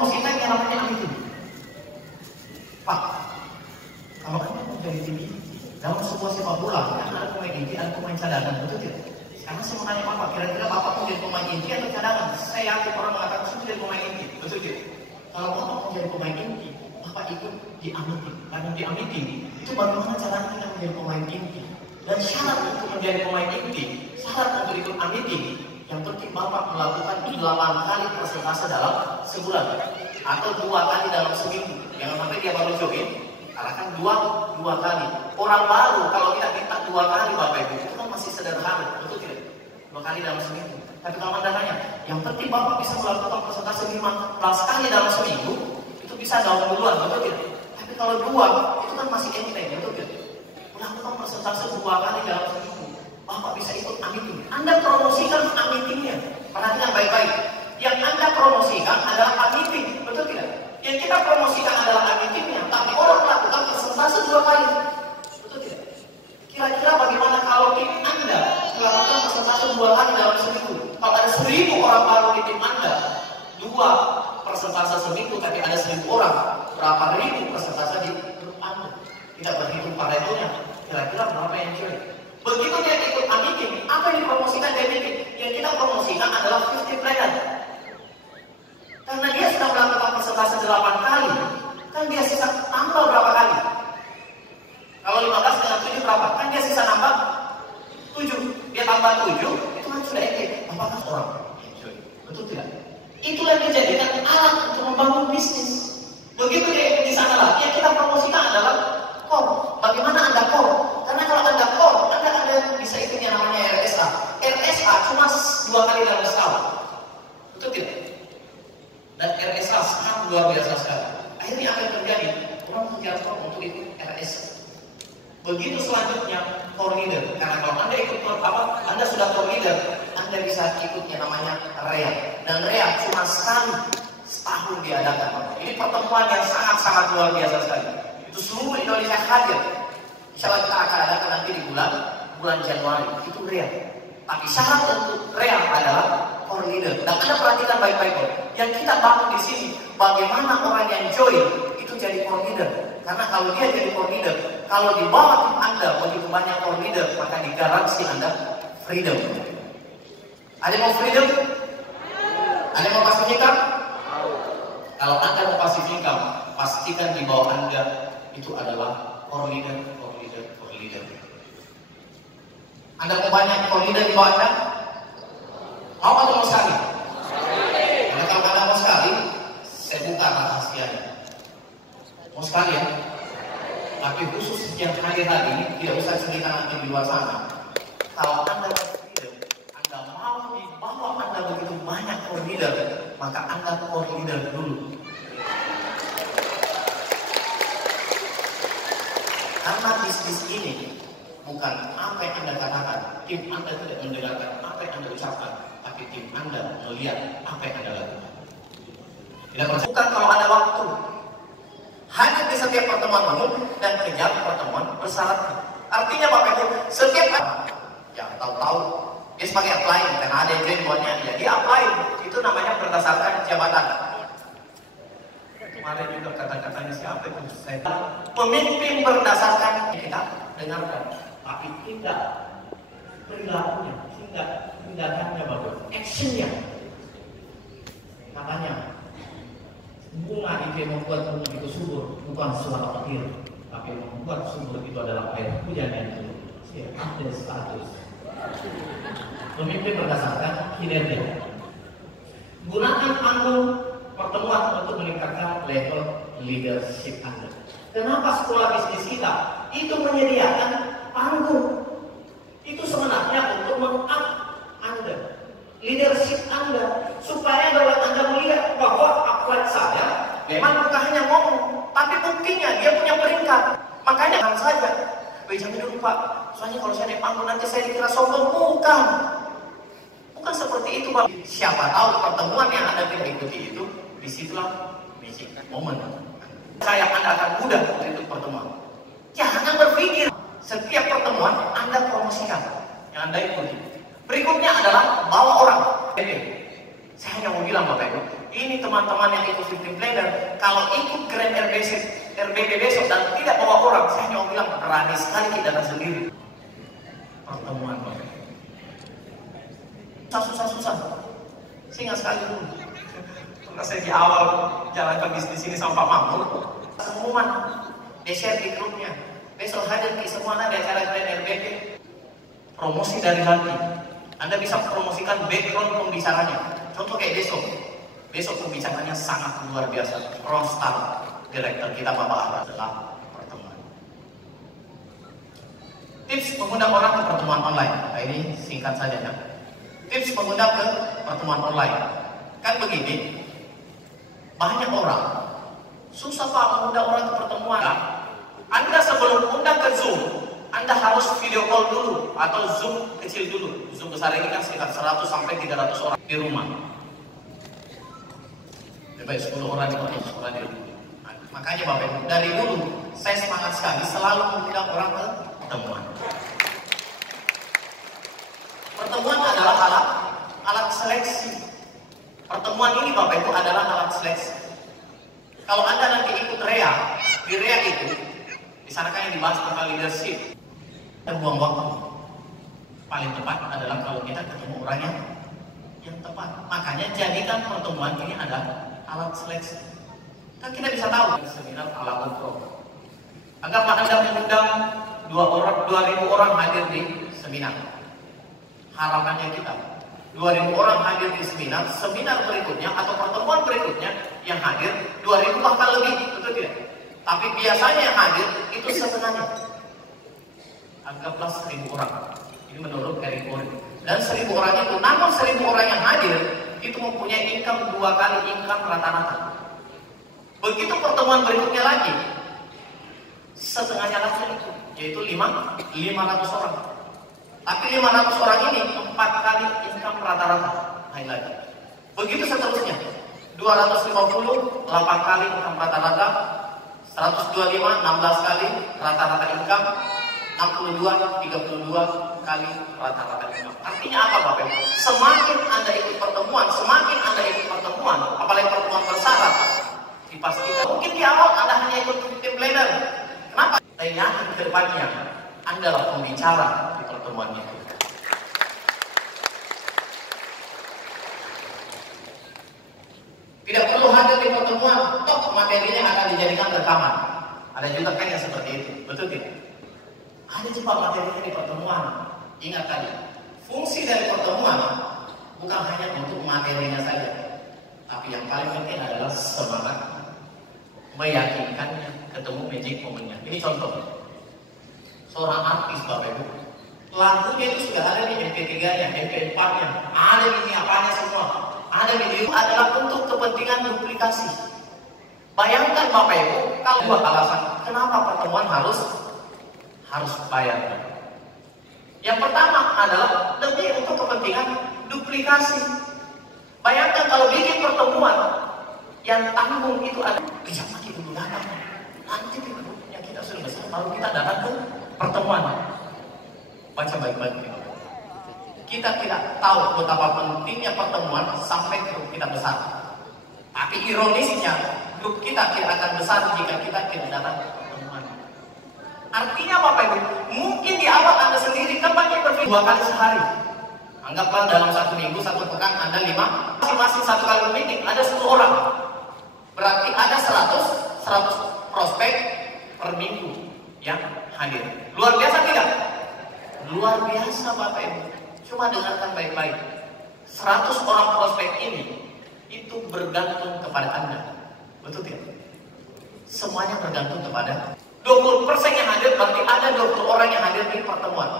promosikan yang namanya itu. Pak, kalau Anda mau jadi tinggi dalam sebuah sepak bola, kan ada pemain inti, ada pemain cadangan, betul tidak? Sekarang saya mau tanya Bapak, kira-kira Bapak mau jadi pemain inti atau cadangan? Saya yakin orang mengatakan saya jadi pemain inti, betul tidak? Kalau Bapak mau jadi pemain inti, Bapak ikut di amiting. Karena di amiting itu bagaimana caranya kita menjadi pemain inti. Dan syarat untuk menjadi pemain inti, syarat untuk ikut amiting, yang penting Bapak melakukan 8 kali persentase dalam sebulan atau 2 kali dalam seminggu. Jangan sampai dia baru join, karena dua kali. Orang baru kalau kita minta 2 kali Bapak Ibu, itu kan masih sederhana, betul tidak? 2 kali dalam seminggu. Tapi kalau Anda tanya, yang penting Bapak bisa melakukan persentase 15 kali dalam seminggu, itu bisa daun duluan, betul tidak? Tapi kalau 2, itu kan masih enteng, betul tidak? Melakukan persentase 2 kali dalam seminggu, Bapak bisa ikut amiting. Anda promosikan amitingnya. Perhatikan baik-baik. Yang Anda promosikan adalah amiting, betul tidak? Yang kita promosikan adalah amitingnya, tapi orang melakukan persentase 2 kali, betul tidak? Kira-kira bagaimana kalau tim Anda melakukan persentase 2 kali dalam seminggu? Kalau ada 1000 orang baru di tim Anda, 2 persentase seminggu, tapi ada 1000 orang, berapa ribu persentase di grup Anda? Tidak berhitung paretonya, kira-kira berapa yang jelek? Begitu dia ikut amiting, apa yang dipromosikan dari amiting? Yang kita promosikan adalah 50 planner. Karena dia sudah melakukan persentase 8 kali, kan dia sisa tambah berapa kali? Kalau 15 dengan 7 berapa? Kan dia sisa nambah 7. Dia tambah 7, itu kan sudah efektif. Apakah orang enjoy? Betul tidak? Itulah yang dijadikan alat untuk membangun bisnis. Begitu dia di sana lagi, yang kita promosikan adalah core. Bagaimana Anda core? Karena kalau Anda core, Anda bisa ikut yang namanya RSA. RSA cuma 2 kali dalam setahun. Betul tidak? Dan RSA sangat luar biasa sekali. Akhirnya apa yang terjadi? Orang menjatuh untuk ikut RSA. Begitu selanjutnya core leader. Karena kalau Anda ikut Anda sudah core leader, Anda bisa ikut yang namanya REA. Dan REA cuma sekali setahun diadakan. Ini pertemuan yang sangat-sangat luar biasa sekali. Itu seluruh Indonesia hadir. Misalnya kita akan adakan nanti di bulan Januari. Itu REA. Tapi syarat untuk REA adalah core leader. Dan Anda perhatikan baik-baik. Yang kita bangun di sini, bagaimana orang yang join itu jadi core leader. Karena kalau dia jadi core leader, kalau di bawah tim Anda begitu banyak core leader, maka di garansi Anda freedom. Ada yang mau freedom? Ada yang mau passive income? Kalau Anda mau passive income, pastikan di bawah Anda itu adalah core leader, core leader, core leader. Anda mau banyak core leader di bawah Anda? Mau atau mau sekali? Karena kalau Anda mau sekali, saya buka rahasianya. Mau sekali ya? Tapi khusus yang hadir hari ini, tidak usah cerita nanti di luar sana. Kalau Anda leader, Anda mau di bawah Anda begitu banyak core leader, maka Anda core leader dulu. Karena bisnis ini bukan apa yang Anda katakan, tim Anda tidak mendengarkan apa yang Anda ucapkan, tapi tim Anda melihat apa yang Anda lakukan. Tidak bukan kalau ada waktu. Hanya di setiap pertemuan umum dan kejar pertemuan bersyarat. Artinya Bapak Ibu, setiap yang tahu-tahu dia sebagai apply, karena ada yang join buatnya dia apply, itu namanya berdasarkan jabatan. Kemarin juga kata-katanya siapa itu? Saya tahu. Pemimpin berdasarkan kita dengarkan, tapi tidak perilakunya, tidak tindakannya bagus, actionnya. Makanya bunga itu yang membuat bunga itu subur, bukan suara petir, tapi membuat subur itu adalah air hujan yang turun. Ada status. Pemimpin berdasarkan kinerja. Gunakan panggung pertemuan untuk meningkatkan level leadership Anda. Kenapa sekolah bisnis kita itu menyediakan panggung? Itu sebenarnya untuk meng-up Anda, leadership Anda, supaya dapat Anda melihat bahwa akhlak saya memang bukan hanya ngomong, tapi buktinya dia punya peringkat. Makanya kan saja, jangan dulu Pak, soalnya kalau saya naik panggung nanti saya dikira sombong. Bukan seperti itu Pak. Siapa tahu pertemuan yang Anda ikuti itu, disitulah magic moment. Saya Anda akan mudah untuk pertemuan. Jangan berpikir setiap pertemuan Anda promosikan yang Anda ikuti. Berikutnya adalah bawa orang. Saya hanya mau bilang Bapak Ibu, ini teman-teman yang ikut victim planner, kalau ikut Grand RBP besok dan tidak bawa orang, saya hanya mau bilang berani sekali kita datang sendiri. Pertemuan Bapak Ibu. Susah. Saya ingat sekali dulu. Karena saya di awal jalankan bisnis ini sama Pak Mahmud, pengumuman share di grupnya. Besok hadir di semua ada acara Grand RBP. Promosi dari hati. Anda bisa promosikan background pembicaranya. Contoh kayak besok pembicaranya sangat luar biasa. Rockstar direktur kita Bapak Ara setelah pertemuan. Tips mengundang orang ke pertemuan online. Nah, ini singkat saja ya. Tips mengundang ke pertemuan online. Kan begini, banyak orang susah Pak mengundang orang ke pertemuan. Anda sebelum undang ke Zoom, Anda harus video call dulu atau Zoom kecil dulu. Zoom besar ini kan sekitar 100 sampai 300 orang di rumah. Lebih 10 orang itu 10 orang di rumah. Makanya Bapak Ibu, dari dulu saya semangat sekali selalu mengundang orang ke pertemuan. Pertemuan adalah alat seleksi. Pertemuan ini Bapak Ibu adalah alat seleksi. Kalau Anda nanti ikut REA, di REA itu di sana kan yang dibahas tentang leadership. Terbuang waktu. Paling tepat adalah kalau kita ketemu orang yang tepat. Makanya jadikan pertemuan ini adalah alat seleksi. Kan kita bisa tahu seminar ala umroh. Anggaplah Anda mengundang 2.000 orang hadir di seminar. Harapannya kita 2.000 orang hadir di seminar berikutnya atau pertemuan berikutnya yang hadir 2.000 bahkan lebih, betul tidak? Tapi biasanya yang hadir itu setengahnya. Anggaplah 1.000 orang. Ini menurut Eric Worre. Dan 1.000 orang itu, namun 1.000 orang yang hadir itu mempunyai income 2 kali income rata-rata. Begitu pertemuan berikutnya lagi, setengahnya lagi itu, yaitu 500 orang. Tapi 500 orang ini 4 kali income rata-rata. Lain lagi. Begitu seterusnya. 250, 8 kali income rata-rata. 125, 16 kali rata-rata income. 62, 32 kali rata-rata income. Artinya apa Bapak Ibu? Semakin Anda ikut pertemuan, apalagi pertemuan bersyarat, dipastikan. Mungkin di awal Anda hanya ikut victim planner. Kenapa? Saya yakin ke depannya Anda adalah pembicara di pertemuan itu. Tidak perlu hadir di pertemuan, toh materinya akan dijadikan rekaman. Ada juga kan yang seperti itu, betul tidak? Ada juga materinya di pertemuan. Ingat tadi, fungsi dari pertemuan bukan hanya untuk materinya saja, tapi yang paling penting adalah semangat meyakinkannya, ketemu magic momennya. Ini contoh. Seorang artis Bapak Ibu, lagunya itu sudah ada di MP3-nya, MP4-nya, ada ini apanya semua, ada video. Adalah untuk kepentingan duplikasi. Bayangkan Bapak Ibu, kalau dua alasan kenapa pertemuan harus bayar. Yang pertama adalah lebih untuk kepentingan duplikasi. Bayangkan kalau bikin pertemuan yang tanggung itu ada, jangan dulu datang, nanti grupnya kita sudah besar, baru kita datang ke pertemuan. Baca baik-baik. Kita tidak tahu betapa pentingnya pertemuan sampai grup kita besar. Tapi ironisnya, grup kita tidak akan besar jika kita tidak datang ke pertemuan. Artinya Bapak Ibu, mungkin di awal Anda sendiri kan banyak berpikir 2 kali sehari. Anggaplah dalam 1 minggu, 1 pekan Anda 5, masing-masing 1 kali meeting, ada 10 orang. Berarti ada 100 prospek per minggu yang hadir. Luar biasa tidak? Luar biasa Bapak Ibu. Cuma dengarkan baik-baik. 100 orang prospek ini itu bergantung kepada Anda. Betul tidak? Semuanya bergantung kepada 20% yang hadir, berarti ada 20 orang yang hadir di pertemuan.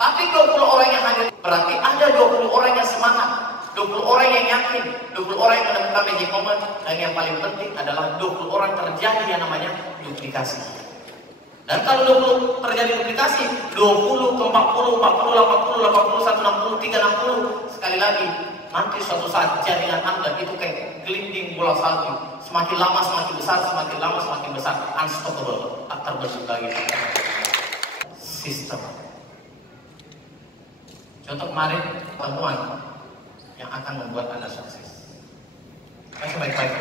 Tapi 20 orang yang hadir berarti ada 20 orang yang semangat, 20 orang yang yakin, 20 orang yang menemukan magic moment, dan yang paling penting adalah 20 orang terjadi yang namanya duplikasi. Dan kalau 20 terjadi duplikasi, 20 ke 40, 40, 80, 80, 160, 360, sekali lagi, nanti suatu saat jaringan Anda itu kayak gelinding bola salju. Semakin lama semakin besar, semakin lama semakin besar, unstoppable, tak terbentuk lagi. Sistem. Contoh kemarin pertemuan yang akan membuat Anda sukses. Baca baik-baik.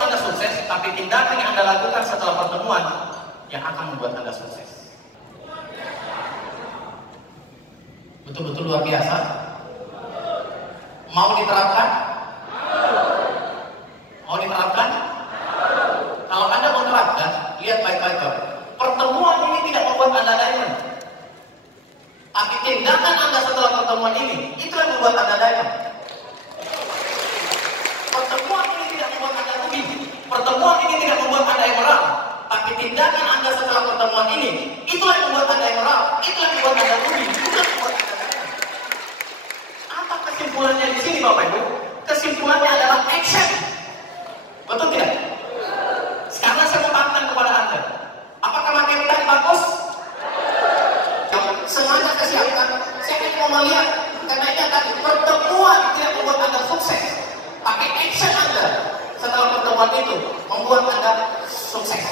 Anda sukses, tapi tindakan yang Anda lakukan setelah pertemuan yang akan membuat Anda sukses. Betul-betul luar biasa. Mau diterapkan? Mau diterapkan? Kalau Anda mau terapkan, lihat baik-baik. Pertemuan ini tidak membuat Anda diamond. Tapi tindakan Anda setelah pertemuan ini, itu yang membuat Anda diamond. Pertemuan ini tidak membuat Anda rugi. Pertemuan ini tidak membuat Anda emerald. Tapi tindakan Anda setelah pertemuan ini, itu yang membuat Anda emerald. Itu yang membuat Anda rugi. Itu yang membuat Anda diamond. Apa kesimpulannya di sini, Bapak Ibu? Kesimpulannya adalah action. Betul tidak? Sekarang saya mau tantang kepada Anda. Apakah materi tadi bagus? Semuanya kesiapan. Saya hanya mau melihat, karena ini tadi pertemuan tidak membuat Anda sukses. Tapi action Anda setelah pertemuan itu membuat Anda sukses.